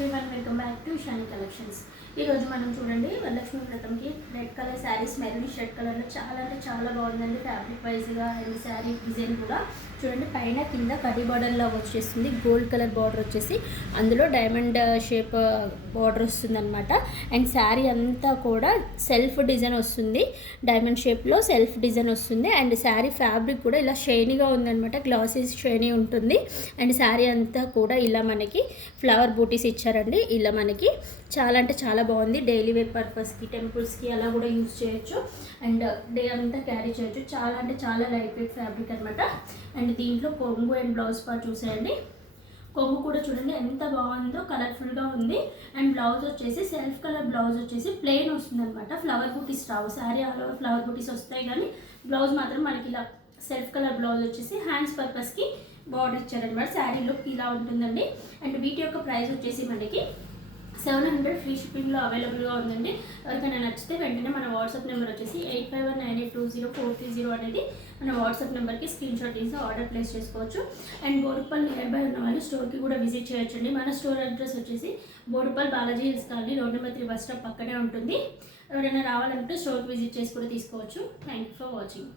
Everyone, welcome back to Shiny Collections. ఈరోజు మనం చూడండి వరలక్ష్మి వ్రతంకి red colour saris, maroon shirt కలర్లో చాలా అంటే చాలా బాగుందండి. ఫ్యాబ్రిక్ వైజ్గా అండ్ శారీ డిజైన్ కూడా చూడండి. పైన కింద కడ్డీ బార్డర్లో వచ్చేస్తుంది, గోల్డ్ కలర్ బార్డర్ వచ్చేసి అందులో డైమండ్ షేప్ బార్డర్ వస్తుంది అనమాట. అండ్ శారీ అంతా కూడా సెల్ఫ్ డిజైన్ వస్తుంది, డైమండ్ షేప్లో సెల్ఫ్ డిజైన్ వస్తుంది. అండ్ శారీ ఫ్యాబ్రిక్ కూడా ఇలా షైనీగా ఉందన్నమాట, గ్లాసీ షైనీ ఉంటుంది. అండ్ శారీ అంతా కూడా ఇలా మనకి ఫ్లవర్ బూటీస్ ఇచ్చారండి. ఇలా మనకి చాలా అంటే చాలా బాగుంది. డైలీ వేర్ పర్పస్కి, టెంపుల్స్కి అలా కూడా యూజ్ చేయొచ్చు. అండ్ డే అంతా క్యారీ చేయొచ్చు. చాలా అంటే చాలా లైట్ వెయిట్ ఫ్యాబ్రిక్ అనమాట. అండ్ దీంట్లో కొంగు అండ్ బ్లౌజ్ పార్ట్ చూసేయండి. కొంగు కూడా చూడండి ఎంత బాగుందో, కలర్ఫుల్గా ఉంది. అండ్ బ్లౌజ్ వచ్చేసి సెల్ఫ్ కలర్ బ్లౌజ్ వచ్చేసి ప్లెయిన్ వస్తుంది అనమాట. ఫ్లవర్ బూటీస్ రావు, శారీ ఆల్ ఓవర్ ఫ్లవర్ బూటీస్ వస్తాయి, కానీ బ్లౌజ్ మాత్రం మనకి ఇలా సెల్ఫ్ కలర్ బ్లౌజ్ వచ్చేసి హ్యాండ్స్ పర్పస్కి బార్డర్ ఇచ్చారనమాట. శారీ లుక్ ఇలా ఉంటుందండి. అండ్ వీటి యొక్క ప్రైస్ వచ్చేసి మనకి 700 ఫ్రీ షిప్పింగ్లో అవైలబుల్గా ఉందండి. ఎవరికైనా నచ్చితే వెంటనే మన వాట్సాప్ నెంబర్ వచ్చేసి 8519820430 అనేది మన వాట్సాప్ నెంబర్కి స్క్రీన్ షాట్ తీసి ఆర్డర్ ప్లేస్ చేసుకోవచ్చు. అండ్ బోడుప్పల్ నియర్ బై ఉన్న వాళ్ళు స్టోర్కి కూడా విజిట్ చేయొచ్చండి. మన స్టోర్ అడ్రస్ వచ్చేసి Boduppal Balaji hills colony, road number 3 bus stop పక్కనే ఉంటుంది. ఎవరైనా రావాలంటే స్టోర్కి విజిట్ చేసి కూడా తీసుకోవచ్చు. Thank you for watching.